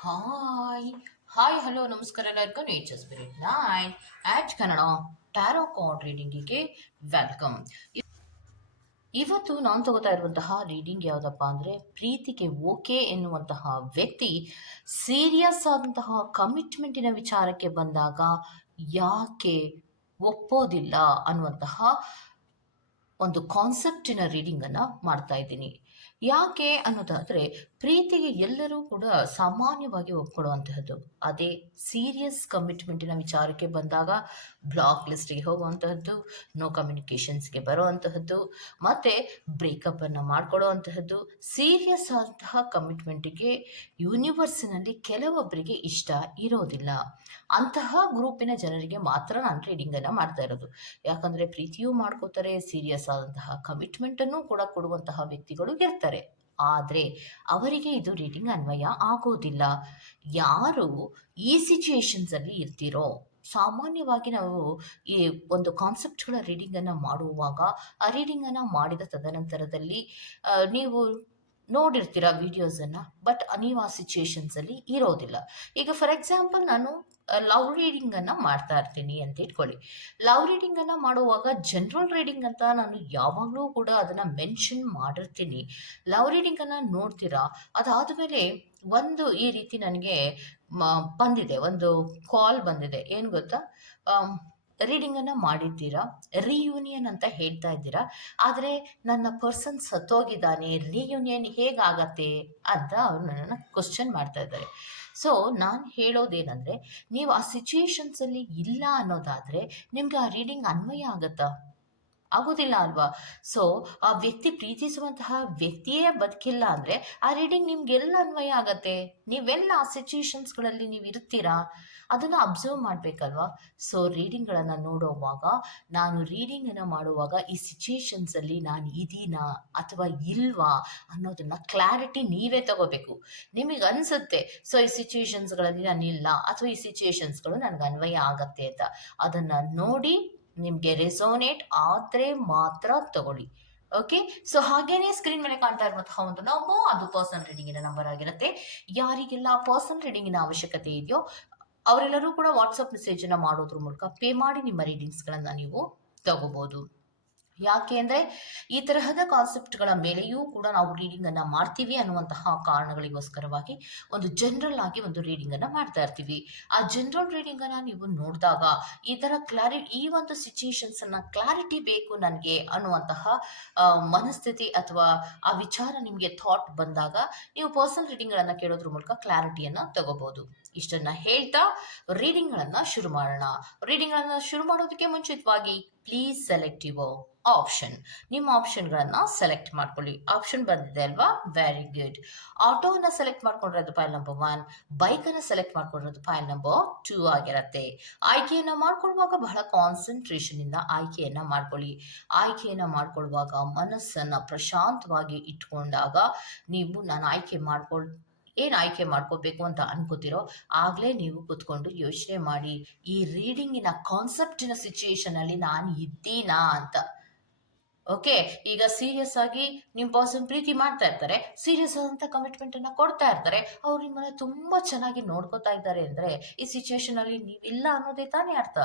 Hi hi hello ನಮಸ್ಕಾರ ಎಲ್ಲರಿಗೂ nature spirit nine at Kannada tarot card ರೀಡಿಂಗಿಗೆ welcome ಇವತ್ತು ನಾನು ತಗೋತಾ ಇರುವಂತಹ ರೀಡಿಂಗ್ ಯಾವುದಪ್ಪ ಅಂದರೆ ಪ್ರೀತಿಗೆ ಓಕೆ ಎನ್ನುವಂತಹ ವ್ಯಕ್ತಿ ಸೀರಿಯಸ್ ಆದಂತಹ ಕಮಿಟ್ಮೆಂಟಿನ ವಿಚಾರಕ್ಕೆ ಬಂದಾಗ ಯಾಕೆ ಒಪ್ಪೋದಿಲ್ಲ ಅನ್ನುವಂತಹ ಒಂದು ಕಾನ್ಸೆಪ್ಟಿನ ರೀಡಿಂಗನ್ನು ಮಾಡ್ತಾ ಇದ್ದೀನಿ. ಯಾಕೆ ಅನ್ನೋದಾದರೆ ಪ್ರೀತಿಗೆ ಎಲ್ಲರೂ ಕೂಡ ಸಾಮಾನ್ಯವಾಗಿ ಒಪ್ಕೊಳ್ಳುವಂತಹದ್ದು ಅದೇ ಸೀರಿಯಸ್ ಕಮಿಟ್ಮೆಂಟಿನ ವಿಚಾರಕ್ಕೆ ಬಂದಾಗ ಬ್ಲಾಕ್ ಲಿಸ್ಟಿಗೆ ಹೋಗುವಂತಹದ್ದು ನೋ ಕಮ್ಯುನಿಕೇಷನ್ಸ್ಗೆ ಬರುವಂತಹದ್ದು, ಮತ್ತು ಬ್ರೇಕಪ್ಪನ್ನು ಮಾಡ್ಕೊಳ್ಳುವಂತಹದ್ದು ಸೀರಿಯಸ್ ಆದಂತಹ ಕಮಿಟ್ಮೆಂಟಿಗೆ ಯೂನಿವರ್ಸ್ನಲ್ಲಿ ಕೆಲವೊಬ್ಬರಿಗೆ ಇಷ್ಟ ಇರೋದಿಲ್ಲ. ಅಂತಹ ಗ್ರೂಪಿನ ಜನರಿಗೆ ಮಾತ್ರ ನಾನು ರೀಡಿಂಗನ್ನು ಮಾಡ್ತಾ ಇರೋದು. ಯಾಕಂದರೆ ಪ್ರೀತಿಯೂ ಮಾಡ್ಕೋತಾರೆ ಸೀರಿಯಸ್ ಆದಂತಹ ಕಮಿಟ್ಮೆಂಟನ್ನು ಕೂಡ ಕೊಡುವಂತಹ ವ್ಯಕ್ತಿಗಳು ಇರ್ತಾರೆ. ಆದರೆ ಅವರಿಗೆ ಇದು ರೀಡಿಂಗ್ ಅನ್ವಯ ಆಗೋದಿಲ್ಲ. ಯಾರು ಈ ಸಿಚುಯೇಷನ್ಸಲ್ಲಿ ಇರ್ತೀರೋ, ಸಾಮಾನ್ಯವಾಗಿ ನಾವು ಈ ಒಂದು ಕಾನ್ಸೆಪ್ಟ್ಗಳ ರೀಡಿಂಗನ್ನು ಮಾಡುವಾಗ, ಆ ರೀಡಿಂಗನ್ನು ಮಾಡಿದ ತದನಂತರದಲ್ಲಿ ನೀವು ನೋಡಿರ್ತೀರ ವಿಡಿಯೋಸನ್ನು ಬಟ್ ನೀವು ಆ ಸಿಚುಯೇಷನ್ಸಲ್ಲಿ ಇರೋದಿಲ್ಲ. ಈಗ ಫಾರ್ ಎಕ್ಸಾಂಪಲ್ ನಾನು ಲವ್ ರೀಡಿಂಗನ್ನು ಮಾಡ್ತಾ ಇರ್ತೀನಿ ಅಂತ ಇಟ್ಕೊಳ್ಳಿ. ಲವ್ ರೀಡಿಂಗನ್ನು ಮಾಡುವಾಗ ಜನರಲ್ ರೀಡಿಂಗ್ ಅಂತ ನಾನು ಯಾವಾಗಲೂ ಕೂಡ ಅದನ್ನು ಮೆನ್ಷನ್ ಮಾಡಿರ್ತೀನಿ. ಲವ್ ರೀಡಿಂಗನ್ನು ನೋಡ್ತೀರಾ? ಅದಾದಮೇಲೆ ಒಂದು ಈ ರೀತಿ ನನಗೆ ಬಂದಿದೆ. ಒಂದು ಕಾಲ್ ಬಂದಿದೆ. ಏನು ಗೊತ್ತಾ? ರೀಡಿಂಗನ್ನು ಮಾಡಿದ್ದೀರಾ? ರೀಯೂನಿಯನ್ ಅಂತ ಹೇಳ್ತಾ ಇದ್ದೀರಾ? ಆದರೆ ನನ್ನ ಪರ್ಸನ್ ಸತ್ತೋಗಿದ್ದಾನೆ. ರೀಯೂನಿಯನ್ ಹೇಗಾಗತ್ತೆ? ಅಂತ ಅವ್ರು ನನ್ನನ್ನು ಕ್ವಶನ್ ಮಾಡ್ತಾ ಇದ್ದಾರೆ. ಸೊ ನಾನು ಹೇಳೋದೇನೆಂದರೆ ನೀವು ಆ ಸಿಚುಯೇಷನ್ಸಲ್ಲಿ ಇಲ್ಲ ಅನ್ನೋದಾದರೆ ನಿಮಗೆ ಆ ರೀಡಿಂಗ್ ಅನ್ವಯ ಆಗುತ್ತಾ? ಆಗೋದಿಲ್ಲ ಅಲ್ವಾ? ಸೊ ಆ ವ್ಯಕ್ತಿ ಪ್ರೀತಿಸುವಂತಹ ವ್ಯಕ್ತಿಯೇ ಬದುಕಿಲ್ಲ ಅಂದ್ರೆ ಆ ರೀಡಿಂಗ್ ನಿಮ್ಗೆಲ್ಲ ಅನ್ವಯ ಆಗತ್ತೆ? ನೀವೆಲ್ಲ ಆ ಸಿಚುಯೇಷನ್ಸ್ಗಳಲ್ಲಿ ನೀವು ಇರ್ತೀರಾ? ಅದನ್ನ ಅಬ್ಸರ್ವ್ ಮಾಡಬೇಕಲ್ವಾ? ಸೊ ರೀಡಿಂಗ್ಗಳನ್ನು ನೋಡುವಾಗ, ನಾನು ರೀಡಿಂಗನ್ನು ಮಾಡುವಾಗ ಈ ಸಿಚುಯೇಷನ್ಸ್ ಅಲ್ಲಿ ನಾನು ಇದೀನಾ ಅಥವಾ ಇಲ್ವಾ ಅನ್ನೋದನ್ನ ಕ್ಲಾರಿಟಿ ನೀವೇ ತಗೋಬೇಕು. ನಿಮಗೆ ಅನ್ಸುತ್ತೆ ಸೊ ಈ ಸಿಚುಯೇಷನ್ಸ್ಗಳಲ್ಲಿ ನಾನು ಇಲ್ಲ ಅಥವಾ ಈ ಸಿಚುಯೇಷನ್ಸ್ಗಳು ನನಗೆ ಅನ್ವಯ ಆಗತ್ತೆ ಅಂತ. ಅದನ್ನ ನೋಡಿ ನಿಮಗೆ ರೆಸೋನೇಟ್ ಆದರೆ ಮಾತ್ರ ತಗೊಳ್ಳಿ. ಓಕೆ ಸೊ ಹಾಗೇನೆ ಸ್ಕ್ರೀನ್ ಮೇಲೆ ಕಾಣ್ತಾ ಇರುವಂತಹ ಒಂದು ನಂಬರ್ ಅದು ಪರ್ಸನಲ್ ರೀಡಿಂಗಿನ ನಂಬರ್ ಆಗಿರುತ್ತೆ. ಯಾರಿಗೆಲ್ಲ ಪರ್ಸನಲ್ ರೀಡಿಂಗಿನ ಅವಶ್ಯಕತೆ ಇದೆಯೋ, ಅವರೆಲ್ಲರೂ ಕೂಡ ವಾಟ್ಸಪ್ ಮೆಸೇಜನ್ನು ಮಾಡೋದ್ರ ಮೂಲಕ ಪೇ ಮಾಡಿ ನಿಮ್ಮ ರೀಡಿಂಗ್ಸ್ಗಳನ್ನು ನೀವು ತಗೋಬೋದು. ಯಾಕೆ ಅಂದರೆ ಈ ತರಹದ ಕಾನ್ಸೆಪ್ಟ್ಗಳ ಮೇಲೆಯೂ ಕೂಡ ನಾವು ರೀಡಿಂಗನ್ನು ಮಾಡ್ತೀವಿ ಅನ್ನುವಂತಹ ಕಾರಣಗಳಿಗೋಸ್ಕರವಾಗಿ ಒಂದು ಜನರಲ್ ಆಗಿ ಒಂದು ರೀಡಿಂಗನ್ನು ಮಾಡ್ತಾ ಇರ್ತೀವಿ. ಆ ಜನರಲ್ ರೀಡಿಂಗನ್ನು ನೀವು ನೋಡಿದಾಗ ಈ ಥರ ಕ್ಲಾರಿ ಈ ಒಂದು ಸಿಚುಯೇಷನ್ಸನ್ನು ಕ್ಲಾರಿಟಿ ಬೇಕು ನನಗೆ ಅನ್ನುವಂತಹ ಮನಸ್ಥಿತಿ ಅಥವಾ ಆ ವಿಚಾರ ನಿಮಗೆ ಥಾಟ್ ಬಂದಾಗ ನೀವು ಪರ್ಸನಲ್ ರೀಡಿಂಗ್ಗಳನ್ನು ಕೇಳೋದ್ರ ಮೂಲಕ ಕ್ಲಾರಿಟಿಯನ್ನು ತಗೋಬಹುದು ಇಷ್ಟನ್ನ ಹೇಳ್ತಾ ರೀಡಿಂಗ್ ಗಳನ್ನ ಶುರು ಮಾಡೋಣ. ರೀಡಿಂಗ್ ಗಳನ್ನ ಶುರು ಮಾಡೋದಕ್ಕೆ ಮುಂಚಿತವಾಗಿ ಪ್ಲೀಸ್ ಸೆಲೆಕ್ಟ್ ಯುವರ್ ಆಪ್ಷನ್ ನಿಮ್ಮ ಆಪ್ಷನ್ಗಳನ್ನು ಸೆಲೆಕ್ಟ್ ಮಾಡ್ಕೊಳ್ಳಿ. ಆಪ್ಷನ್ ಬಂದಿದೆ ಅಲ್ವಾ? ವೆರಿ ಗುಡ್ ಆಟೋನ ಸೆಲೆಕ್ಟ್ ಮಾಡ್ಕೊಂಡಿರೋದು ಫೈಲ್ ನಂಬರ್ ಒನ್ ಬೈಕನ್ನು ಸೆಲೆಕ್ಟ್ ಮಾಡ್ಕೊಂಡಿರೋದು ಫೈಲ್ ನಂಬರ್ ಟೂ ಆಗಿರತ್ತೆ. ಆಯ್ಕೆಯನ್ನು ಮಾಡ್ಕೊಳ್ಳುವಾಗ ಬಹಳ ಕಾನ್ಸಂಟ್ರೇಷನ್ ಇಂದ ಆಯ್ಕೆಯನ್ನು ಮಾಡ್ಕೊಳ್ಳಿ. ಆಯ್ಕೆಯನ್ನು ಮಾಡ್ಕೊಳ್ಳುವಾಗ ಮನಸ್ಸನ್ನು ಪ್ರಶಾಂತವಾಗಿ ಇಟ್ಕೊಂಡಾಗ ನೀವು ನಾನು ಆಯ್ಕೆ ಮಾಡ್ಕೊಳ್ ಏನು ಆಯ್ಕೆ ಮಾಡ್ಕೋಬೇಕು ಅಂತ ಅನ್ಕೋತಿರೋ ಆಗಲೇ ನೀವು ಕೂತ್ಕೊಂಡು ಯೋಚನೆ ಮಾಡಿ, ಈ ರೀಡಿಂಗಿನ ಕಾನ್ಸೆಪ್ಟಿನ ಸಿಚುಯೇಷನಲ್ಲಿ ನಾನು ಇದ್ದೀನಾ ಅಂತ. ಓಕೆ ಈಗ ಸೀರಿಯಸ್ ಆಗಿ ನಿಮ್ಮ ಪರ್ಸನ್ ಪ್ರೀತಿ ಮಾಡ್ತಾ ಇರ್ತಾರೆ ಸೀರಿಯಸ್ ಆದಂಥ ಕಮಿಟ್ಮೆಂಟ್ ಅನ್ನ ಕೊಡ್ತಾ ಇರ್ತಾರೆ, ಅವ್ರು ನಿಮ್ಮನ್ನ ತುಂಬಾ ಚೆನ್ನಾಗಿ ನೋಡ್ಕೋತಾ ಇದ್ದಾರೆ ಅಂದ್ರೆ ಈ ಸಿಚುಯೇಷನ್ ಅಲ್ಲಿ ನೀವಿಲ್ಲ ಅನ್ನೋದೇ ತಾನೇ ಅರ್ಥ.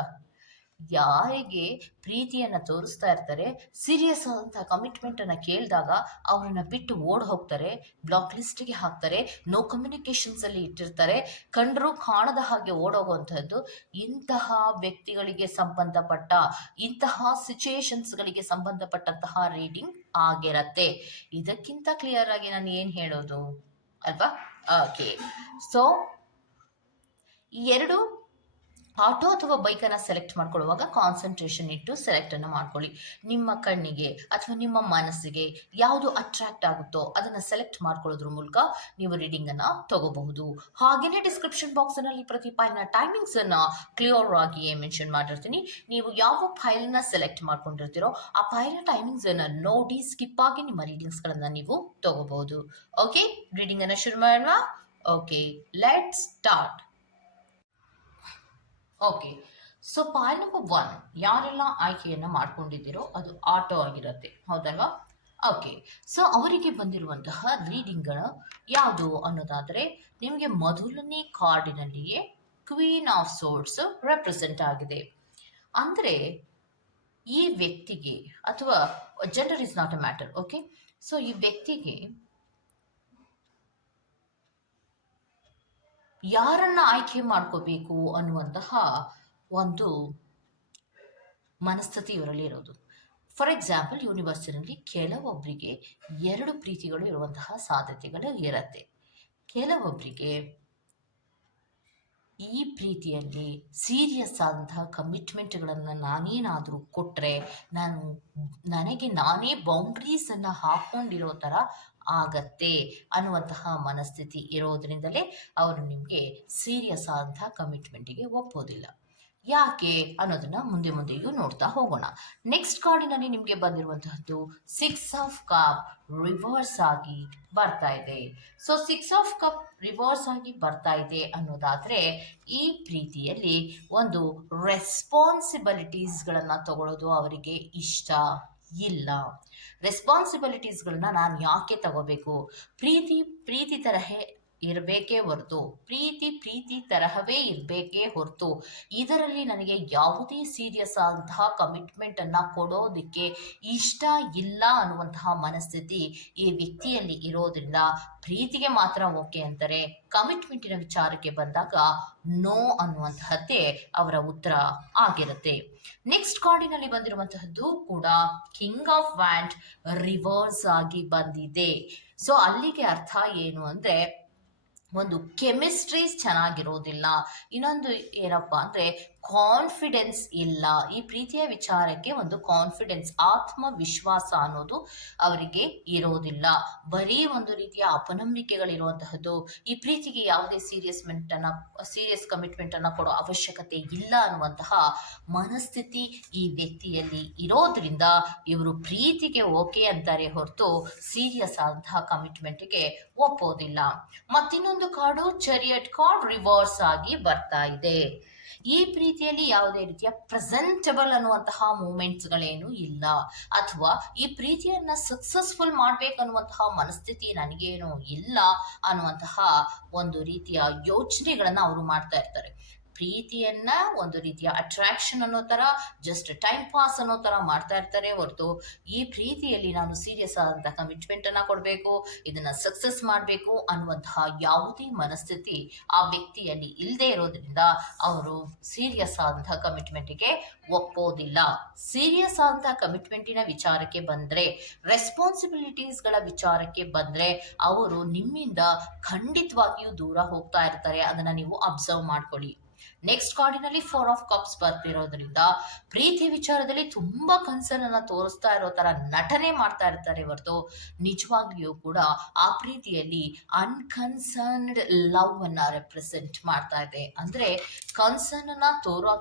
ಯಾರಿಗೆ ಪ್ರೀತಿಯನ್ನು ತೋರಿಸ್ತಾ ಇರ್ತಾರೆ ಸೀರಿಯಸ್ ಆದಂತಹ ಕಮಿಟ್ಮೆಂಟನ್ನು ಕೇಳಿದಾಗ ಅವರನ್ನು ಬಿಟ್ಟು ಓಡ್ ಹೋಗ್ತಾರೆ ಬ್ಲಾಕ್ ಲಿಸ್ಟ್ಗೆ ಹಾಕ್ತಾರೆ ನೋ ಕಮ್ಯುನಿಕೇಶನ್ಸ್ ಅಲ್ಲಿ ಇಟ್ಟಿರ್ತಾರೆ, ಕಂಡರೂ ಕಾಣದ ಹಾಗೆ ಓಡೋಗುವಂಥದ್ದು ಇಂತಹ ವ್ಯಕ್ತಿಗಳಿಗೆ ಸಂಬಂಧಪಟ್ಟ, ಇಂತಹ ಸಿಚುಯೇಷನ್ಸ್ಗಳಿಗೆ ಸಂಬಂಧಪಟ್ಟಂತಹ ರೀಡಿಂಗ್ ಆಗಿರತ್ತೆ. ಇದಕ್ಕಿಂತ ಕ್ಲಿಯರ್ ಆಗಿ ನಾನು ಏನು ಹೇಳೋದು? ಅಲ್ವಾ? ಓಕೆ ಸೊ ಎರಡು ಆಟೋ ಅಥವಾ ಬೈಕನ್ನು ಸೆಲೆಕ್ಟ್ ಮಾಡ್ಕೊಳ್ಳುವಾಗ ಕಾನ್ಸಂಟ್ರೇಷನ್ ಇಟ್ಟು ಸೆಲೆಕ್ಟನ್ನು ಮಾಡ್ಕೊಳ್ಳಿ. ನಿಮ್ಮ ಕಣ್ಣಿಗೆ ಅಥವಾ ನಿಮ್ಮ ಮನಸ್ಸಿಗೆ ಯಾವುದು ಅಟ್ರಾಕ್ಟ್ ಆಗುತ್ತೋ ಅದನ್ನು ಸೆಲೆಕ್ಟ್ ಮಾಡ್ಕೊಳ್ಳೋದ್ರ ಮೂಲಕ ನೀವು ರೀಡಿಂಗನ್ನು ತಗೋಬಹುದು. ಹಾಗೆಯೇ ಡಿಸ್ಕ್ರಿಪ್ಷನ್ ಬಾಕ್ಸ್ನಲ್ಲಿ ಪ್ರತಿ ಫೈಲ್ನ ಟೈಮಿಂಗ್ಸನ್ನು ಕ್ಲಿಯರ್ ಆಗಿ ಮೆನ್ಷನ್ ಮಾಡಿರ್ತೀನಿ. ನೀವು ಯಾವ ಫೈಲ್ನ ಸೆಲೆಕ್ಟ್ ಮಾಡ್ಕೊಂಡಿರ್ತೀರೋ ಆ ಫೈಲ್ನ ಟೈಮಿಂಗ್ಸನ್ನು ನೋಡಿ ಸ್ಕಿಪ್ ಆಗಿ ನಿಮ್ಮ ರೀಡಿಂಗ್ಸ್ಗಳನ್ನು ನೀವು ತಗೋಬಹುದು. ಓಕೆ ರೀಡಿಂಗನ್ನು ಶುರು ಮಾಡೋಣ. Okay let start okay so point number one ಯಾರೆಲ್ಲ ಆಯ್ಕೆಯನ್ನು ಮಾಡ್ಕೊಂಡಿದ್ದೀರೋ ಅದು ಆಟೋ ಆಗಿರುತ್ತೆ. ಹೌದಲ್ವಾ? ಓಕೆ ಸೊ ಅವರಿಗೆ ಬಂದಿರುವಂತಹ ರೀಡಿಂಗ್ಗಳು ಯಾವುದು ಅನ್ನೋದಾದರೆ, ನಿಮಗೆ ಮೊದಲನೇ ಕಾರ್ಡಿನಲ್ಲಿಯೇ ಕ್ವೀನ್ ಆಫ್ ಸೋರ್ಟ್ಸ್ ರೆಪ್ರೆಸೆಂಟ್ ಆಗಿದೆ. ಅಂದರೆ, ಈ ವ್ಯಕ್ತಿಗೆ ಅಥವಾ gender is not a matter okay so ಈ ವ್ಯಕ್ತಿಗೆ ಯಾರನ್ನ ಆಯ್ಕೆ ಮಾಡ್ಕೋಬೇಕು ಅನ್ನುವಂತಹ ಒಂದು ಮನಸ್ಥಿತಿ ಇವರಲ್ಲಿ ಇರೋದು. ಫಾರ್ ಎಕ್ಸಾಂಪಲ್ ಯೂನಿವರ್ಸಿಟಿಯಲ್ಲಿ ಕೆಲವೊಬ್ಬರಿಗೆ ಎರಡು ಪ್ರೀತಿಗಳು ಇರುವಂತಹ ಸಾಧ್ಯತೆಗಳು ಇರತ್ತೆ. ಕೆಲವೊಬ್ಬರಿಗೆ ಈ ಪ್ರೀತಿಯಲ್ಲಿ ಸೀರಿಯಸ್ ಆದಂತಹ ಕಮಿಟ್ಮೆಂಟ್ಗಳನ್ನು ನಾನೇನಾದರೂ ಕೊಟ್ಟರೆ ನಾನು ನನಗೆ ನಾನೇ ಬೌಂಡ್ರೀಸನ್ನು ಹಾಕ್ಕೊಂಡಿರೋ ಥರ ಆಗತ್ತೆ ಅನ್ನುವಂತಹ ಮನಸ್ಥಿತಿ ಇರೋದ್ರಿಂದಲೇ ಅವರು ನಿಮಗೆ ಸೀರಿಯಸ್ ಆದಂತಹ ಕಮಿಟ್ಮೆಂಟಿಗೆ ಒಪ್ಪೋದಿಲ್ಲ. ಯಾಕೆ ಅನ್ನೋದನ್ನ ಮುಂದೆ ಮುಂದೆಯೂ ನೋಡ್ತಾ ಹೋಗೋಣ. ನೆಕ್ಸ್ಟ್ ಕಾರ್ಡಿನಲ್ಲಿ ನಿಮಗೆ ಬಂದಿರುವಂತಹದ್ದು ಸಿಕ್ಸ್ ಆಫ್ ಕಪ್ ರಿವರ್ಸ್ ಆಗಿ ಬರ್ತಾ ಇದೆ. So six of cups reverse ಆಗಿ ಬರ್ತಾ ಇದೆ ಅನ್ನೋದಾದ್ರೆ ಈ ಪ್ರೀತಿಯಲ್ಲಿ ಒಂದು ರೆಸ್ಪಾನ್ಸಿಬಿಲಿಟೀಸ್ಗಳನ್ನ ತಗೊಳ್ಳೋದು ಅವರಿಗೆ ಇಷ್ಟ. ಇಲ್ಲ. ರೆಸ್ಪಾನ್ಸಿಬಿಲಿಟೀಸ್ಗಳನ್ನ ನಾನು ಯಾಕೆ ತಗೋಬೇಕು? ಪ್ರೀತಿ ಪ್ರೀತಿ ತರಹೇ ಇರಬೇಕೇ ಹೊರತು, ಪ್ರೀತಿ ಪ್ರೀತಿ ತರಹವೇ ಇರಬೇಕೇ ಹೊರತು, ಇದರಲ್ಲಿ ನನಗೆ ಯಾವುದೇ ಸೀರಿಯಸ್ ಆದಂತಹ ಕಮಿಟ್ಮೆಂಟ್ ಅನ್ನ ಕೊಡೋದಕ್ಕೆ ಇಷ್ಟ ಇಲ್ಲ ಅನ್ನುವಂತಹ ಮನಸ್ಥಿತಿ ಈ ವ್ಯಕ್ತಿಯಲ್ಲಿ ಇರೋದ್ರಿಂದ ಪ್ರೀತಿಗೆ ಮಾತ್ರ ಓಕೆ ಅಂತಾರೆ. ಕಮಿಟ್ಮೆಂಟಿನ ವಿಚಾರಕ್ಕೆ ಬಂದಾಗ ನೋ ಅನ್ನುವಂತಹದ್ದೇ ಅವರ ಉತ್ತರ ಆಗಿರುತ್ತೆ. ನೆಕ್ಸ್ಟ್ ಕಾರ್ಡಿನಲ್ಲಿ ಬಂದಿರುವಂತಹದ್ದು ಕೂಡ ಕಿಂಗ್ ಆಫ್ ವ್ಯಾಂಡ್ ರಿವರ್ಸ್ ಆಗಿ ಬಂದಿದೆ. ಸೊ ಅಲ್ಲಿಗೆ ಅರ್ಥ ಏನು ಅಂದ್ರೆ ಒಂದು ಕೆಮಿಸ್ಟ್ರೀಸ್ ಚೆನ್ನಾಗಿರೋದಿಲ್ಲ. ಇನ್ನೊಂದು ಏನಪ್ಪ ಅಂದರೆ ಕಾನ್ಫಿಡೆನ್ಸ್ ಇಲ್ಲ. ಈ ಪ್ರೀತಿಯ ವಿಚಾರಕ್ಕೆ ಒಂದು ಕಾನ್ಫಿಡೆನ್ಸ್ ಆತ್ಮವಿಶ್ವಾಸ ಅನ್ನೋದು ಅವರಿಗೆ ಇರೋದಿಲ್ಲ. ಬರೀ ಒಂದು ರೀತಿಯ ಅಪನಂಬಿಕೆಗಳಿರುವಂತಹದ್ದು, ಈ ಪ್ರೀತಿಗೆ ಯಾವುದೇ ಸೀರಿಯಸ್ಮೆಂಟ್ ಅನ್ನ ಸೀರಿಯಸ್ ಕಮಿಟ್ಮೆಂಟ್ ಅನ್ನ ಕೊಡೋ ಅವಶ್ಯಕತೆ ಇಲ್ಲ ಅನ್ನುವಂತಹ ಮನಸ್ಥಿತಿ ಈ ವ್ಯಕ್ತಿಯಲ್ಲಿ ಇರೋದ್ರಿಂದ ಇವರು ಪ್ರೀತಿಗೆ ಓಕೆ ಅಂತಾರೆ ಹೊರತು ಸೀರಿಯಸ್ ಆದಂತಹ ಕಮಿಟ್ಮೆಂಟ್ಗೆ ಒಪ್ಪೋದಿಲ್ಲ. ಮತ್ತಿನ್ನೊಂದು ಕಾರ್ಡು ಚರಿಯಟ್ ಕಾರ್ಡ್ ರಿವರ್ಸ್ ಆಗಿ ಬರ್ತಾ ಇದೆ. ಈ ಪ್ರೀತಿಯಲ್ಲಿ ಯಾವುದೇ ರೀತಿಯ ಪ್ರೆಸೆಂಟಬಲ್ ಅನ್ನುವಂತಹ ಮೂಮೆಂಟ್ಸ್ಗಳೇನು ಇಲ್ಲ. ಅಥವಾ ಈ ಪ್ರೀತಿಯನ್ನ ಸಕ್ಸಸ್ಫುಲ್ ಮಾಡ್ಬೇಕನ್ನುವಂತಹ ಮನಸ್ಥಿತಿ ನನಗೇನು ಇಲ್ಲ ಅನ್ನುವಂತಹ ಒಂದು ರೀತಿಯ ಯೋಚನೆಗಳನ್ನ ಅವರು ಮಾಡ್ತಾ ಇರ್ತಾರೆ. ಪ್ರೀತಿಯನ್ನ ಒಂದು ರೀತಿಯ ಅಟ್ರಾಕ್ಷನ್ ಅನ್ನೋ ತರ ಜಸ್ಟ್ ಟೈಮ್ ಪಾಸ್ ಅನ್ನೋ ತರ ಮಾಡ್ತಾ ಇರ್ತಾರೆ ಹೊರತು ಈ ಪ್ರೀತಿಯಲ್ಲಿ ನಾನು ಸೀರಿಯಸ್ ಆದಂತಹ ಕಮಿಟ್ಮೆಂಟ್ ಅನ್ನ ಕೊಡಬೇಕು, ಇದನ್ನ ಸಕ್ಸಸ್ ಮಾಡಬೇಕು ಅನ್ನುವಂತಹ ಯಾವುದೇ ಮನಸ್ಥಿತಿ ಆ ವ್ಯಕ್ತಿಯಲ್ಲಿ ಇಲ್ಲದೆ ಇರೋದ್ರಿಂದ ಅವರು ಸೀರಿಯಸ್ ಆದಂತಹ ಕಮಿಟ್ಮೆಂಟ್ಗೆ ಒಪ್ಪೋದಿಲ್ಲ. ಸೀರಿಯಸ್ ಆದಂತಹ ಕಮಿಟ್ಮೆಂಟಿನ ವಿಚಾರಕ್ಕೆ ಬಂದ್ರೆ ರೆಸ್ಪಾನ್ಸಿಬಿಲಿಟೀಸ್ಗಳ ವಿಚಾರಕ್ಕೆ ಬಂದ್ರೆ ಅವರು ನಿಮ್ಮಿಂದ ಖಂಡಿತವಾಗಿಯೂ ದೂರ ಹೋಗ್ತಾ ಇರ್ತಾರೆ. ಅದನ್ನ ನೀವು ಅಬ್ಸರ್ವ್ ಮಾಡ್ಕೊಳ್ಳಿ. ನೆಕ್ಸ್ಟ್ ಕಾರ್ಡಿನಲ್ಲಿ ಫೋರ್ ಆಫ್ ಕಪ್ಸ್ ಬರ್ತಿರೋದ್ರಿಂದ ಪ್ರೀತಿ ವಿಚಾರದಲ್ಲಿ ತುಂಬಾ ಕನ್ಸರ್ನ್ ಅನ್ನ ತೋರಿಸ್ತಾ ಇರೋ ತರ ನಟನೆ ಮಾಡ್ತಾ ಇರ್ತಾರೆ ಹೊರತು. ನಿಜವಾಗ್ಲಿಯೂ ಕೂಡ ಆ ಪ್ರೀತಿಯಲ್ಲಿ ಅನ್ಕನ್ಸರ್ನ್ಡ್ ಲವ್ ಅನ್ನ ರೆಪ್ರೆಸೆಂಟ್ ಮಾಡ್ತಾ ಇದೆ. ಅಂದ್ರೆ ಕನ್ಸರ್ನ್ ಅನ್ನ ತೋರೋ,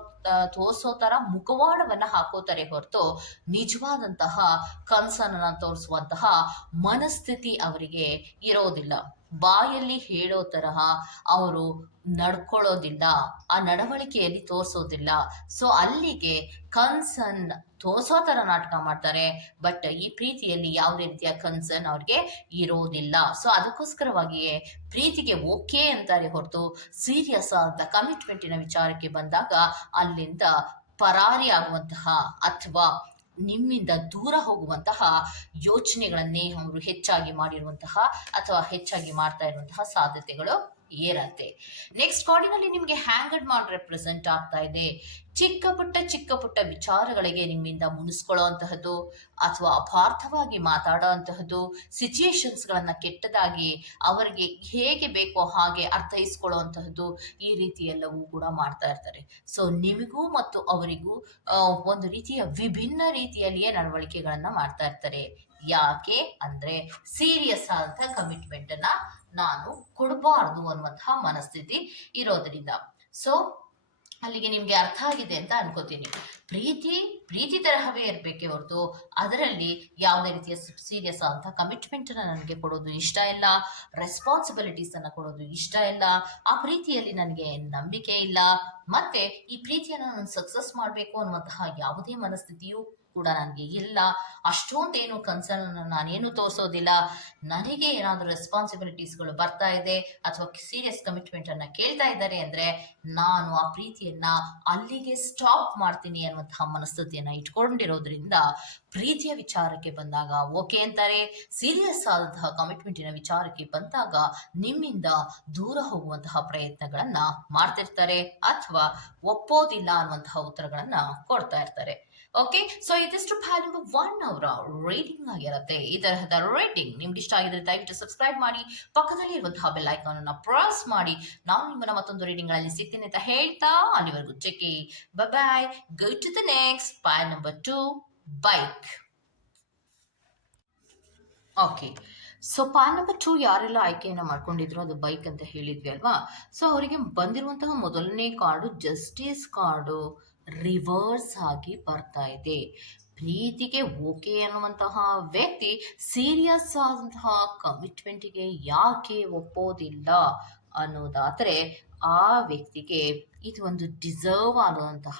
ತೋರಿಸೋ ತರ ಮುಖವಾಡವನ್ನ ಹಾಕೋತಾರೆ ಹೊರತು ನಿಜವಾದಂತಹ ಕನ್ಸರ್ನ್ ಅನ್ನ ತೋರಿಸುವಂತಹ ಮನಸ್ಥಿತಿ ಅವರಿಗೆ ಇರೋದಿಲ್ಲ. ಬಾಯಲ್ಲಿ ಹೇಳೋ ತರಹ ಅವರು ನಡ್ಕೊಳ್ಳೋದಿಲ್ಲ. ಆ ನಡವಳಿಕೆಯಲ್ಲಿ ತೋರಿಸೋದಿಲ್ಲ. ಸೊ ಅಲ್ಲಿಗೆ ಕನ್ಸನ್ ತೋರಿಸೋ ಥರ ನಾಟಕ ಮಾಡ್ತಾರೆ. ಬಟ್ ಈ ಪ್ರೀತಿಯಲ್ಲಿ ಯಾವುದೇ ರೀತಿಯ ಕನ್ಸರ್ನ್ ಅವ್ರಿಗೆ ಇರೋದಿಲ್ಲ. ಸೊ ಅದಕ್ಕೋಸ್ಕರವಾಗಿಯೇ ಪ್ರೀತಿಗೆ ಓಕೆ ಅಂತಾರೆ ಹೊರತು ಸೀರಿಯಸ್ ಆದ ಕಮಿಟ್ಮೆಂಟಿನ ವಿಚಾರಕ್ಕೆ ಬಂದಾಗ ಅಲ್ಲಿಂದ ಪರಾರಿ ಆಗುವಂತಹ ಅಥವಾ ನಿಮ್ಮಿಂದ ದೂರ ಹೋಗುವಂತಹ ಯೋಚನೆಗಳನ್ನೇ ಅವರು ಹೆಚ್ಚಾಗಿ ಮಾಡಿರುವಂತಹ ಅಥವಾ ಹೆಚ್ಚಾಗಿ ಮಾಡ್ತಾ ಇರುವಂತಹ ಸಾಧ್ಯತೆಗಳು. ಏರತ್ತೆ. ನೆಕ್ಸ್ಟ್ ಕಾರ್ಡಿನಲ್ಲಿ ನಿಮಗೆ ಹ್ಯಾಂಗಡ್ ಮಾಡ್ ರೆಪ್ರೆಸೆಂಟ್ ಆಗ್ತಾ ಇದೆ. ಚಿಕ್ಕ ಪುಟ್ಟ ಚಿಕ್ಕ ಪುಟ್ಟ ವಿಚಾರಗಳಿಗೆ ನಿಮ್ಮಿಂದ ಮುನಿಸ್ಕೊಳ್ಳೋ ಅಥವಾ ಅಪಾರ್ಥವಾಗಿ ಮಾತಾಡೋ ಅಂತಹದ್ದು ಕೆಟ್ಟದಾಗಿ ಅವರಿಗೆ ಹೇಗೆ ಬೇಕೋ ಹಾಗೆ ಅರ್ಥೈಸ್ಕೊಳ್ಳೋ ಅಂತಹದ್ದು ಈ ರೀತಿ ಎಲ್ಲವೂ ಕೂಡ ಮಾಡ್ತಾ ಇರ್ತಾರೆ. ಸೊ ನಿಮಗೂ ಮತ್ತು ಅವರಿಗೂ ಒಂದು ರೀತಿಯ ವಿಭಿನ್ನ ರೀತಿಯಲ್ಲಿಯೇ ನಡವಳಿಕೆಗಳನ್ನ ಮಾಡ್ತಾ ಇರ್ತಾರೆ. ಯಾಕೆ? ಅಂದ್ರೆ ಸೀರಿಯಸ್ ಆದಂತ ಕಮಿಟ್ಮೆಂಟ್ ಅನ್ನ ನಾನು ಕೊಡಬಾರ್ದು ಅನ್ನುವಂತಹ ಮನಸ್ಥಿತಿ ಇರೋದ್ರಿಂದ. ಸೊ ಅಲ್ಲಿಗೆ ನಿಮ್ಗೆ ಅರ್ಥ ಆಗಿದೆ ಅಂತ ಅನ್ಕೋತೀನಿ. ಪ್ರೀತಿ ಪ್ರೀತಿ ತರಹವೇ ಇರಬೇಕೇ ಹೊರತು ಅದರಲ್ಲಿ ಯಾವುದೇ ರೀತಿಯ ಸೀರಿಯಸ್ ಅಂತ ಕಮಿಟ್ಮೆಂಟ್ ಅನ್ನ ನನಗೆ ಕೊಡೋದು ಇಷ್ಟ ಇಲ್ಲ ರೆಸ್ಪಾನ್ಸಿಬಿಲಿಟೀಸ್ ಅನ್ನ ಕೊಡೋದು ಇಷ್ಟ ಇಲ್ಲ, ಆ ಪ್ರೀತಿಯಲ್ಲಿ ನನಗೆ ನಂಬಿಕೆ ಇಲ್ಲ, ಮತ್ತೆ ಈ ಪ್ರೀತಿಯನ್ನು ನಾನು ಸಕ್ಸಸ್ ಮಾಡಬೇಕು ಅನ್ನುವಂತಹ ಯಾವುದೇ ಮನಸ್ಥಿತಿಯು ಕೂಡ ನನಗೆ ಇಲ್ಲ. ಅಷ್ಟೊಂದೇನು ಕನ್ಸರ್ನ್ ನಾನೇನು ತೋರಿಸೋದಿಲ್ಲ. ನನಗೆ ಏನಾದರೂ ರೆಸ್ಪಾನ್ಸಿಬಿಲಿಟೀಸ್ಗಳು ಬರ್ತಾ ಇದೆ ಅಥವಾ ಸೀರಿಯಸ್ ಕಮಿಟ್ಮೆಂಟ್ ಅನ್ನ ಕೇಳ್ತಾ ಇದ್ದಾರೆ ಅಂದ್ರೆ ನಾನು ಆ ಪ್ರೀತಿಯನ್ನ ಅಲ್ಲಿಗೆ ಸ್ಟಾಪ್ ಮಾಡ್ತೀನಿ ಅನ್ನುವಂತಹ ಮನಸ್ಥಿತಿಯನ್ನ ಇಟ್ಕೊಂಡಿರೋದ್ರಿಂದ ಪ್ರೀತಿಯ ವಿಚಾರಕ್ಕೆ ಬಂದಾಗ ಓಕೆ ಅಂತಾರೆ. ಸೀರಿಯಸ್ ಆದಂತಹ ಕಮಿಟ್ಮೆಂಟಿನ ವಿಚಾರಕ್ಕೆ ಬಂದಾಗ ನಿಮ್ಮಿಂದ ದೂರ ಹೋಗುವಂತಹ ಪ್ರಯತ್ನಗಳನ್ನ ಮಾಡ್ತಿರ್ತಾರೆ ಅಥವಾ ಒಪ್ಪೋದಿಲ್ಲ ಅನ್ನುವಂತಹ ಉತ್ತರಗಳನ್ನ ಕೊಡ್ತಾ ಇರ್ತಾರೆ. ಓಕೆ ಸೊ ಇದಿಷ್ಟು ವ್ಯಾಲ್ಯೂ ಒನ್ ಅವರ ರೇಟಿಂಗ್ ಆಗಿರುತ್ತೆ. ಈ ತರಹದ ರೇಟಿಂಗ್ ನಿಮ್ಗೆ ಇಷ್ಟ ಆಗಿದ್ರೆ ದಯವಿಟ್ಟು ಸಬ್ಸ್ಕ್ರೈಬ್ ಮಾಡಿ. ಪಕ್ಕದಲ್ಲಿ ಇರುವಂತಹ ಬೆಲ್ ಐಕಾನ್ ಅನ್ನ ಪ್ರೆಸ್ ಮಾಡಿ. ನಾವು ನಿಮ್ಮನ್ನ ಮತ್ತೊಂದು ರೀಡಿಂಗ್ಗಳಲ್ಲಿ ಸಿಗ್ತೀನಿ ಅಂತ ಹೇಳ್ತಾ ಅಲ್ಲಿವರೆಗೂ check bye go to the next pile number two bike okay so pile number two ಯಾರೆಲ್ಲ ಆಯ್ಕೆಯನ್ನ ಮಾಡ್ಕೊಂಡಿದ್ರು ಅದು ಬೈಕ್ ಅಂತ ಹೇಳಿದ್ವಿ ಅಲ್ವಾ? ಸೊ ಅವರಿಗೆ ಬಂದಿರುವಂತಹ ಮೊದಲನೇ ಕಾರ್ಡು ಜಸ್ಟಿಸ್ ಕಾರ್ಡು ರಿವರ್ಸ್ ಆಗಿ ಬರ್ತಾ ಇದೆ. ಪ್ರೀತಿಗೆ ಓಕೆ ಅನ್ನುವಂತಹ ವ್ಯಕ್ತಿ ಸೀರಿಯಸ್ ಆದಂತಹ ಕಮಿಟ್ಮೆಂಟಿಗೆ ಯಾಕೆ ಒಪ್ಪೋದಿಲ್ಲ ಅನ್ನೋದಾದರೆ ಆ ವ್ಯಕ್ತಿಗೆ ಇದು ಒಂದು ಡಿಸರ್ವ್ ಆಗುವಂತಹ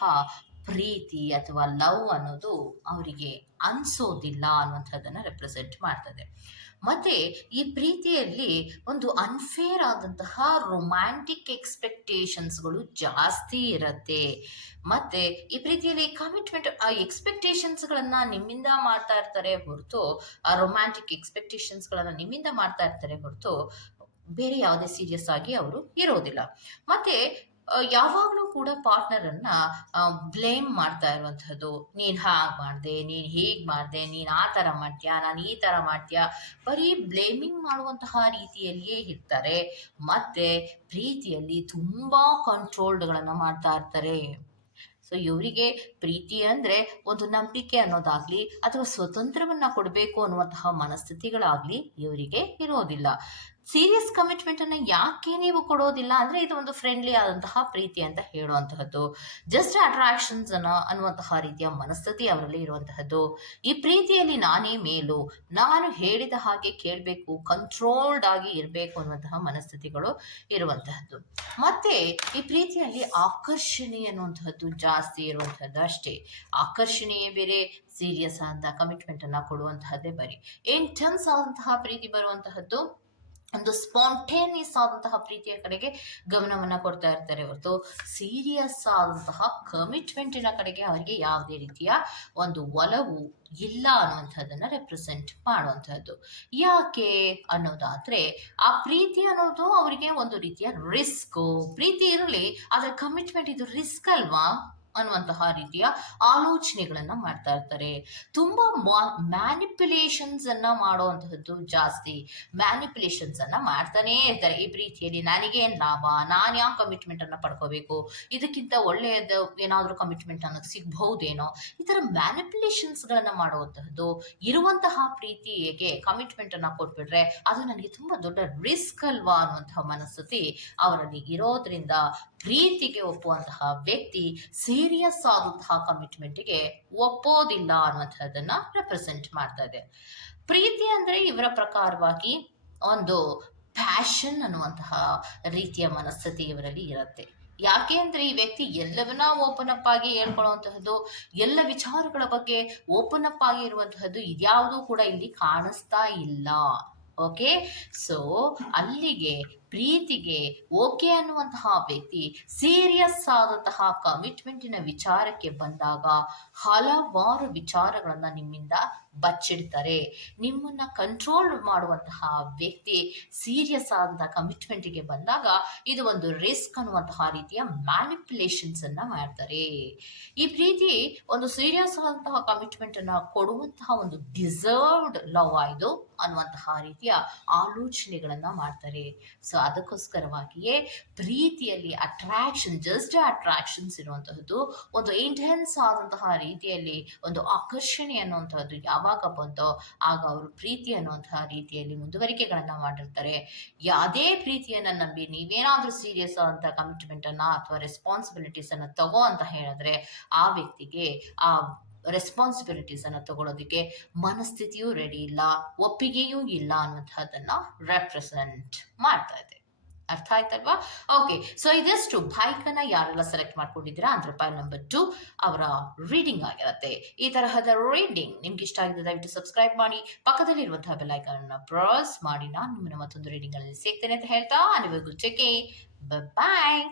ಪ್ರೀತಿ ಅಥವಾ ಲವ್ ಅನ್ನೋದು ಅವರಿಗೆ ಅನ್ಸೋದಿಲ್ಲ ಅನ್ನುವಂಥದ್ದನ್ನು ರೆಪ್ರೆಸೆಂಟ್ ಮಾಡ್ತದೆ. ಮತ್ತೆ ಈ ಪ್ರೀತಿಯಲ್ಲಿ ಒಂದು ಅನ್ಫೇರ್ ಆದಂತಹ ರೊಮ್ಯಾಂಟಿಕ್ ಎಕ್ಸ್ಪೆಕ್ಟೇಷನ್ಸ್ಗಳು ಜಾಸ್ತಿ ಇರತ್ತೆ. ಮತ್ತೆ ಈ ಪ್ರೀತಿಯಲ್ಲಿ ಕಮಿಟ್ಮೆಂಟ್ ಆ ಎಕ್ಸ್ಪೆಕ್ಟೇಷನ್ಸ್ಗಳನ್ನ ನಿಮ್ಮಿಂದ ಮಾಡ್ತಾ ಇರ್ತಾರೆ ಹೊರತು, ಆ ರೊಮ್ಯಾಂಟಿಕ್ ಎಕ್ಸ್ಪೆಕ್ಟೇಷನ್ಸ್ಗಳನ್ನ ನಿಮ್ಮಿಂದ ಮಾಡ್ತಾ ಇರ್ತಾರೆ ಹೊರತು ಬೇರೆ ಯಾವುದೇ ಸೀರಿಯಸ್ ಆಗಿ ಅವರು ಇರೋದಿಲ್ಲ. ಮತ್ತೆ ಯಾವಾಗಲೂ ಕೂಡ ಪಾರ್ಟ್ನರನ್ನು ಬ್ಲೇಮ್ ಮಾಡ್ತಾ ಇರುವಂಥದ್ದು ನೀನು ಹಾಗೆ ಮಾಡಿದೆ, ನೀನು ಹೀಗೆ ಮಾಡಿದೆ, ನೀನು ಆ ಥರ ಮಾಡ್ತೀಯಾ, ನಾನು ಈ ಥರ ಮಾಡ್ತೀಯ? ಬರೀ ಬ್ಲೇಮಿಂಗ್ ಮಾಡುವಂತಹ ರೀತಿಯಲ್ಲಿಯೇ ಇರ್ತಾರೆ. ಮತ್ತು ಪ್ರೀತಿಯಲ್ಲಿ ತುಂಬ ಕಂಟ್ರೋಲ್ಡ್ಗಳನ್ನು ಮಾಡ್ತಾ ಇರ್ತಾರೆ. ಸೊ ಇವರಿಗೆ ಪ್ರೀತಿ ಅಂದರೆ ಒಂದು ನಂಬಿಕೆ ಅನ್ನೋದಾಗ್ಲಿ, ಅಥವಾ ಸ್ವತಂತ್ರವನ್ನ ಕೊಡಬೇಕು ಅನ್ನುವಂತಹ ಮನಸ್ಥಿತಿಗಳಾಗ್ಲಿ ಇವರಿಗೆ ಇರೋದಿಲ್ಲ. ಸೀರಿಯಸ್ ಕಮಿಟ್ಮೆಂಟ್ ಅನ್ನ ಯಾಕೆ ನೀವು ಕೊಡೋದಿಲ್ಲ ಅಂದ್ರೆ ಇದು ಒಂದು ಫ್ರೆಂಡ್ಲಿ ಆದಂತಹ ಪ್ರೀತಿ ಅಂತ ಹೇಳುವಂತಹದ್ದು. ಜಸ್ಟ್ ಅಟ್ರಾಕ್ಷನ್ಸ್ ಅನ್ನ ಅನ್ನುವಂತಹ ರೀತಿಯ ಮನಸ್ಥಿತಿ ಅವರಲ್ಲಿ ಇರುವಂತಹದ್ದು. ಈ ಪ್ರೀತಿಯಲ್ಲಿ ನಾನೇ ಮೇಲು. ನಾನು ಹೇಳಿದ ಹಾಗೆ ಕೇಳಬೇಕು ಕಂಟ್ರೋಲ್ಡ್ ಆಗಿ ಇರಬೇಕು ಅನ್ನುವಂತಹ ಮನಸ್ಥಿತಿಗಳು ಇರುವಂತಹದ್ದು. ಮತ್ತೆ ಈ ಪ್ರೀತಿಯಲ್ಲಿ ಆಕರ್ಷಣೆ ಅನ್ನುವಂತಹದ್ದು ಜಾಸ್ತಿ ಇರುವಂತಹದ್ದು ಅಷ್ಟೇ. ಆಕರ್ಷಣೆಯೇ ಬೇರೆ ಸೀರಿಯಸ್ ಆದ ಕಮಿಟ್ಮೆಂಟ್ ಅನ್ನ ಕೊಡುವಂತಹದ್ದೇ ಬರೀ. ಇಂಟೆನ್ಸ್ ಆದಂತಹ ಪ್ರೀತಿ ಬರುವಂತಹದ್ದು ಒಂದು ಸ್ಪಾಂಟೇನಿಯಸ್ ಆದಂತಹ ಪ್ರೀತಿಯ ಕಡೆಗೆ ಗಮನವನ್ನ ಕೊಡ್ತಾ ಇರ್ತಾರೆ ಹೊರತು ಸೀರಿಯಸ್ ಆದಂತಹ ಕಮಿಟ್ಮೆಂಟಿನ ಕಡೆಗೆ ಅವರಿಗೆ ಯಾವುದೇ ರೀತಿಯ ಒಂದು ಒಲವು ಇಲ್ಲ ಅನ್ನುವಂಥದ್ದನ್ನ ರೆಪ್ರೆಸೆಂಟ್ ಮಾಡುವಂಥದ್ದು. ಯಾಕೆ ಅನ್ನೋದಾದ್ರೆ ಆ ಪ್ರೀತಿ ಅನ್ನೋದು ಅವರಿಗೆ ಒಂದು ರೀತಿಯ ರಿಸ್ಕ್ ಪ್ರೀತಿ ಇರಲಿ, ಆದ್ರೆ ಕಮಿಟ್ಮೆಂಟ್ ಇದು ರಿಸ್ಕ್ ಅಲ್ವಾ? ಅನ್ನುವಂತಹ ರೀತಿಯ ಆಲೋಚನೆಗಳನ್ನ ಮಾಡ್ತಾ ಇರ್ತಾರೆ. ತುಂಬಾ ಮ್ಯಾನಿಪ್ಯುಲೇಷನ್ಸ್ ಅನ್ನ ಮಾಡುವಂತಹದ್ದು ಜಾಸ್ತಿ. ಮ್ಯಾನಿಪ್ಯುಲೇಷನ್ಸ್ ಅನ್ನ ಮಾಡ್ತಾನೇ ಇರ್ತಾರೆ. ಈ ಪ್ರೀತಿಯಲ್ಲಿ ನನಗೇನ್ ಲಾಭ, ನಾನು ಯಾವ ಕಮಿಟ್ಮೆಂಟ್ ಅನ್ನ ಪಡ್ಕೋಬೇಕು? ಇದಕ್ಕಿಂತ ಒಳ್ಳೆಯದು ಏನಾದರೂ ಕಮಿಟ್ಮೆಂಟ್ ಅನ್ನೋದು ಸಿಗ್ಬಹುದೇನೋ? ಈ ತರ ಮ್ಯಾನಿಪ್ಯುಲೇಷನ್ಸ್ ಗಳನ್ನ ಮಾಡುವಂತಹದ್ದು, ಇರುವಂತಹ ಪ್ರೀತಿಗೆ ಕಮಿಟ್ಮೆಂಟ್ ಅನ್ನ ಕೊಟ್ಬಿಟ್ರೆ ಅದು ನನಗೆ ತುಂಬಾ ದೊಡ್ಡ ರಿಸ್ಕ್ ಅಲ್ವಾ ಅನ್ನುವಂತಹ ಮನಸ್ಥಿತಿ ಅವರಲ್ಲಿ ಇರೋದ್ರಿಂದ ಪ್ರೀತಿಗೆ ಒಪ್ಪುವಂತಹ ವ್ಯಕ್ತಿ ಸೀರಿಯಸ್ ಆದಂತಹ ಕಮಿಟ್ಮೆಂಟ್ಗೆ ಒಪ್ಪೋದಿಲ್ಲ ಅನ್ನುವಂಥದ್ದನ್ನ ರೆಪ್ರೆಸೆಂಟ್ ಮಾಡ್ತಾ ಇದೆ. ಪ್ರೀತಿ ಅಂದ್ರೆ ಇವರ ಪ್ರಕಾರವಾಗಿ ಒಂದು ಪ್ಯಾಷನ್ ಅನ್ನುವಂತಹ ರೀತಿಯ ಮನಸ್ಥಿತಿ ಇವರಲ್ಲಿ ಇರುತ್ತೆ. ಯಾಕೆ ಅಂದ್ರೆ ಈ ವ್ಯಕ್ತಿ ಎಲ್ಲವನ್ನ ಓಪನ್ ಅಪ್ ಆಗಿ ಹೇಳ್ಕೊಳ್ಳುವಂತಹದ್ದು, ಎಲ್ಲ ವಿಚಾರಗಳ ಬಗ್ಗೆ ಓಪನ್ ಅಪ್ ಆಗಿ ಇರುವಂತಹದ್ದು ಇದ್ಯಾವುದೂ ಕೂಡ ಇಲ್ಲಿ ಕಾಣಿಸ್ತಾ ಇಲ್ಲ. ಓಕೆ ಸೊ ಅಲ್ಲಿಗೆ ಪ್ರೀತಿಗೆ ಓಕೆ ಅನ್ನುವಂತಹ ವ್ಯಕ್ತಿ ಸೀರಿಯಸ್ ಆದಂತಹ ಕಮಿಟ್ಮೆಂಟಿನ ವಿಚಾರಕ್ಕೆ ಬಂದಾಗ ಹಲವಾರು ವಿಚಾರಗಳನ್ನ ನಿಮ್ಮಿಂದ ಬಚ್ಚಿಡ್ತಾರೆ. ನಿಮ್ಮನ್ನ ಕಂಟ್ರೋಲ್ ಮಾಡುವಂತಹ ವ್ಯಕ್ತಿ ಸೀರಿಯಸ್ ಆದಂತಹ ಕಮಿಟ್ಮೆಂಟ್ಗೆ ಬಂದಾಗ ಇದು ಒಂದು ರಿಸ್ಕ್ ಅನ್ನುವಂತಹ ರೀತಿಯ ಮ್ಯಾನಿಪ್ಯುಲೇಷನ್ಸ್ ಅನ್ನ ಮಾಡ್ತಾರೆ. ಈ ಪ್ರೀತಿ ಒಂದು ಸೀರಿಯಸ್ ಆದಂತಹ ಕಮಿಟ್ಮೆಂಟ್ ಅನ್ನ ಕೊಡುವಂತಹ ಒಂದು ಡಿಸರ್ವ್ಡ್ ಲವ್ ಆಯ್ದು ಅನ್ನುವಂತಹ ರೀತಿಯ ಆಲೋಚನೆಗಳನ್ನ ಮಾಡ್ತಾರೆ. ಸೊ ಅದಕ್ಕೋಸ್ಕರವಾಗಿಯೇ ಪ್ರೀತಿಯಲ್ಲಿ ಅಟ್ರಾಕ್ಷನ್ ಜಸ್ಟ್ ಅಟ್ರಾಕ್ಷನ್ಸ್ ಇರುವಂತಹದ್ದು, ಒಂದು ಇಂಟೆನ್ಸ್ ಆದಂತಹ ರೀತಿಯಲ್ಲಿ, ಒಂದು ಆಕರ್ಷಣೆ ಅನ್ನುವಂಥದ್ದು ಯಾವಾಗ ಬಂತೋ ಆಗ ಅವರು ಪ್ರೀತಿ ಅನ್ನುವಂತಹ ರೀತಿಯಲ್ಲಿ ಮುಂದುವರಿಕೆಗಳನ್ನ ಮಾಡಿರ್ತಾರೆ. ಯಾವುದೇ ಪ್ರೀತಿಯನ್ನ ನಂಬಿ ನೀವೇನಾದರೂ ಸೀರಿಯಸ್ ಆದಂತಹ ಕಮಿಟ್ಮೆಂಟ್ ಅನ್ನ ಅಥವಾ ರೆಸ್ಪಾನ್ಸಿಬಿಲಿಟೀಸ್ ಅನ್ನ ತಗೋ ಅಂತ ಹೇಳಿದ್ರೆ ಆ ವ್ಯಕ್ತಿಗೆ ಆ ರೆಸ್ಪಾನ್ಸಿಬಿಲಿಟೀಸ್ ಅನ್ನು ತಗೊಳ್ಳೋದಕ್ಕೆ ಮನಸ್ಥಿತಿಯೂ ರೆಡಿ ಇಲ್ಲ, ಒಪ್ಪಿಗೆಯೂ ಇಲ್ಲ ಅನ್ನುವಂಥದ್ದನ್ನ ರೆಪ್ರೆಸೆಂಟ್ ಮಾಡ್ತಾ ಇದೆ. ಅರ್ಥ ಆಯ್ತಲ್ವಾ? ಓಕೆ ಸೊ ಇದೆಷ್ಟು ಬೈಕನ್ನ ಯಾರೆಲ್ಲ ಸೆಲೆಕ್ಟ್ ಮಾಡ್ಕೊಂಡಿದ್ದೀರಾ ಅಂದ್ರೆ ಫೈಲ್ ನಂಬರ್ ಟು ಅವರ ರೀಡಿಂಗ್ ಆಗಿರುತ್ತೆ. ಈ ತರಹದ ರೀಡಿಂಗ್ ನಿಮ್ಗೆ ಇಷ್ಟ ಆಗಿದೆ ದಯವಿಟ್ಟು ಸಬ್ಸ್ಕ್ರೈಬ್ ಮಾಡಿ, ಪಕ್ಕದಲ್ಲಿರುವಂತಹ ಅನ್ನ ಪ್ರೆಸ್ ಮಾಡಿ, ನಾನು ನಿಮ್ಮನ್ನು ಮತ್ತೊಂದು ರೀಡಿಂಗ್ ಅಲ್ಲಿ ಸಿಗ್ತೇನೆ ಅಂತ ಹೇಳ್ತಾ ಅಲ್ಲಿವರೆಗೂ ಚೆಕೆ ಬಾಯ್